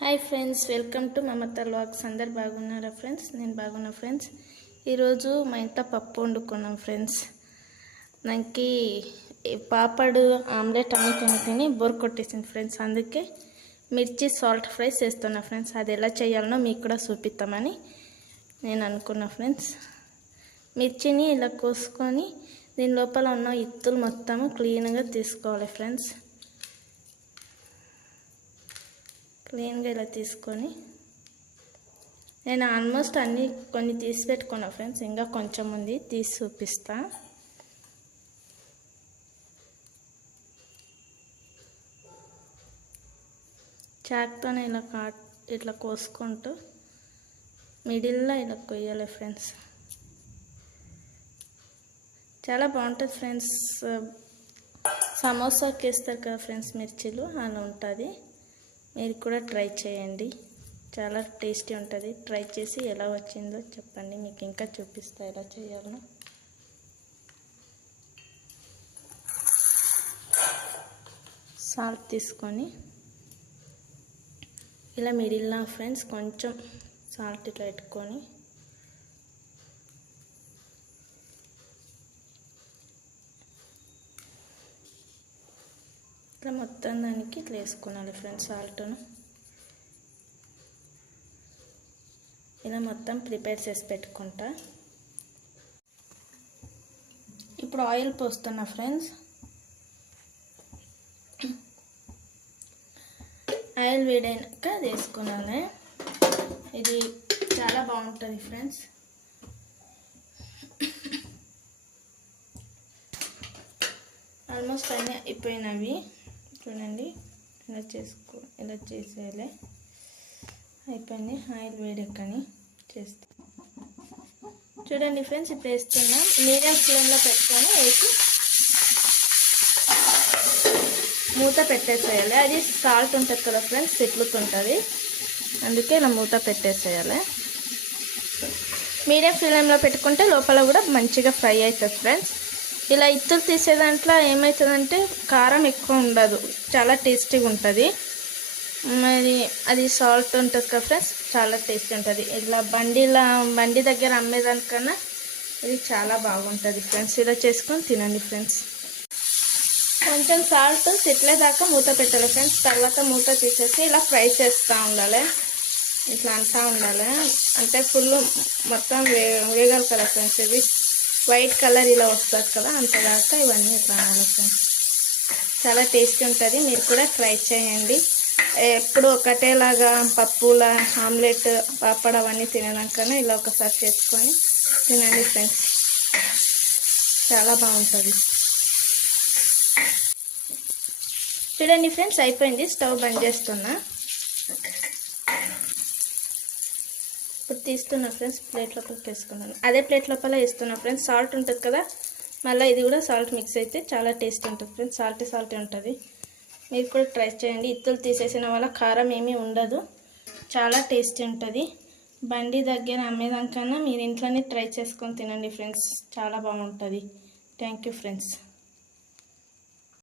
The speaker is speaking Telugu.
Hi friends, welcome to Mamata vlogs. అందరు బాగున్నారా ఫ్రెండ్స్? నేను బాగున్నా ఫ్రెండ్స్. ఈరోజు మా ఇంట్లో పప్పు వండుకున్నాం ఫ్రెండ్స్. నాకు పాపడు ఆమ్లెట్ తిని బోర్ కొట్టేసింది ఫ్రెండ్స్. అందుకే మిర్చి సాల్ట్ ఫ్రై చేస్తున్నా ఫ్రెండ్స్. అది ఎలా చేయాలనో మీకు కూడా చూపిస్తామని నేను అనుకున్నా ఫ్రెండ్స్. మిర్చిని ఇలా కోసుకొని దీని లోపల ఉన్న ఇత్తులు మొత్తము క్లీన్గా తీసుకోవాలి ఫ్రెండ్స్. క్లీన్గా ఇలా తీసుకొని నేను ఆల్మోస్ట్ కొన్ని తీసి పెట్టుకున్నా ఫ్రెండ్స్. ఇంకా కొంచెం ఉంది, తీసి చూపిస్తా. చాక్తోనే ఇట్లా కోసుకుంటూ మిడిల్లో ఇలా కొయ్యాలి ఫ్రెండ్స్. చాలా బాగుంటుంది ఫ్రెండ్స్. సమోసాకి వేస్తారు కదా ఫ్రెండ్స్ మిర్చీలు, అలా ఉంటుంది. మీరు కూడా ట్రై చేయండి, చాలా టేస్టీ ఉంటుంది. ట్రై చేసి ఎలా వచ్చిందో చెప్పండి, మీకు ఇంకా చూపిస్తా ఎలా చేయాలో. సాల్ట్ తీసుకొని ఇలా మిడిల్లో ఫ్రెండ్స్ కొంచెం సాల్ట్ ఇట్లా పెట్టుకొని ఇట్లా మొత్తం దానికి ఇట్లా వేసుకోవాలి ఫ్రెండ్స్. సాల్ట్ను ఇలా మొత్తం ప్రిపేర్ చేసి పెట్టుకుంటా. ఇప్పుడు ఆయిల్ పోస్తున్నా ఫ్రెండ్స్. ఆయిల్ వేడైనాక అది వేసుకున్నాను. ఇది చాలా బాగుంటుంది ఫ్రెండ్స్. ఆల్మోస్ట్ అన్నీ అయిపోయినవి చూడండి. ఇలా చేసేయాలి. అయిపోయింది. ఆయిల్ వేడెక్కని చేస్తాం చూడండి ఫ్రెండ్స్. ఇప్పుడు వేస్తున్నా. మీడియం ఫ్లేమ్లో పెట్టుకొని వేసి మూత పెట్టేసేయాలి. అది సాల్ట్ ఉంటుంది కదా ఫ్రెండ్స్, తిట్లుతుంటుంది. అందుకే ఇలా మూత పెట్టేసేయాలి. మీడియం ఫ్లేమ్లో పెట్టుకుంటే లోపల కూడా మంచిగా ఫ్రై అవుతుంది ఫ్రెండ్స్. ఇలా ఇత్తులు తీసే దాంట్లో ఏమవుతుందంటే కారం ఎక్కువ ఉండదు, చాలా టేస్టీగా ఉంటుంది. మరి అది సాల్ట్ ఉంటుంది కదా ఫ్రెండ్స్, చాలా టేస్టీ ఉంటుంది. ఇలా బండి దగ్గర అమ్మేదానికన్నా ఇది చాలా బాగుంటుంది ఫ్రెండ్స్. ఇలా చేసుకొని తినండి ఫ్రెండ్స్. కొంచెం సాల్ట్ తిట్లేదాకా మూత పెట్టాలి ఫ్రెండ్స్. తర్వాత మూత తీసేసి ఇలా ఫ్రై చేస్తూ ఉండాలి. ఇట్లా అంటూ ఉండాలి. అంటే ఫుల్ మొత్తం వేగాలి కదా ఫ్రెండ్స్. ఇది వైట్ కలర్ ఇలా వస్తుంది కదా, అంతదాకా ఇవన్నీ ఇట్లా అనాలి ఫ్రెండ్స్. చాలా టేస్టీ ఉంటుంది. మీరు కూడా ట్రై చేయండి. ఎప్పుడు ఒకటేలాగా పప్పుల ఆమ్లెట్ పాపడ్ అవన్నీ తినడానికన్నా ఇలా ఒకసారి చేసుకొని తినండి ఫ్రెండ్స్. చాలా బాగుంటుంది. చూడండి ఫ్రెండ్స్, అయిపోయింది. స్టవ్ బంద్ చేస్తున్నా. ఇప్పుడు తీస్తున్నా ఫ్రెండ్స్. ప్లేట్ లోపలికి వేసుకున్నాను. అదే ప్లేట్ లోపల వేస్తున్నా ఫ్రెండ్స్. సాల్ట్ ఉంటుంది కదా, మళ్ళీ ఇది కూడా సాల్ట్ మిక్స్ అయితే చాలా టేస్ట్ ఉంటుంది ఫ్రెండ్స్. సాల్టీ ఉంటుంది. మీరు కూడా ట్రై చేయండి. ఇత్తులు తీసేసిన వల్ల కారం ఏమీ ఉండదు, చాలా టేస్టీ ఉంటుంది. బండి దగ్గర అమ్మేదానికన్నా మీరు ఇంట్లోనే ట్రై చేసుకొని తినండి ఫ్రెండ్స్. చాలా బాగుంటుంది. Thank you friends.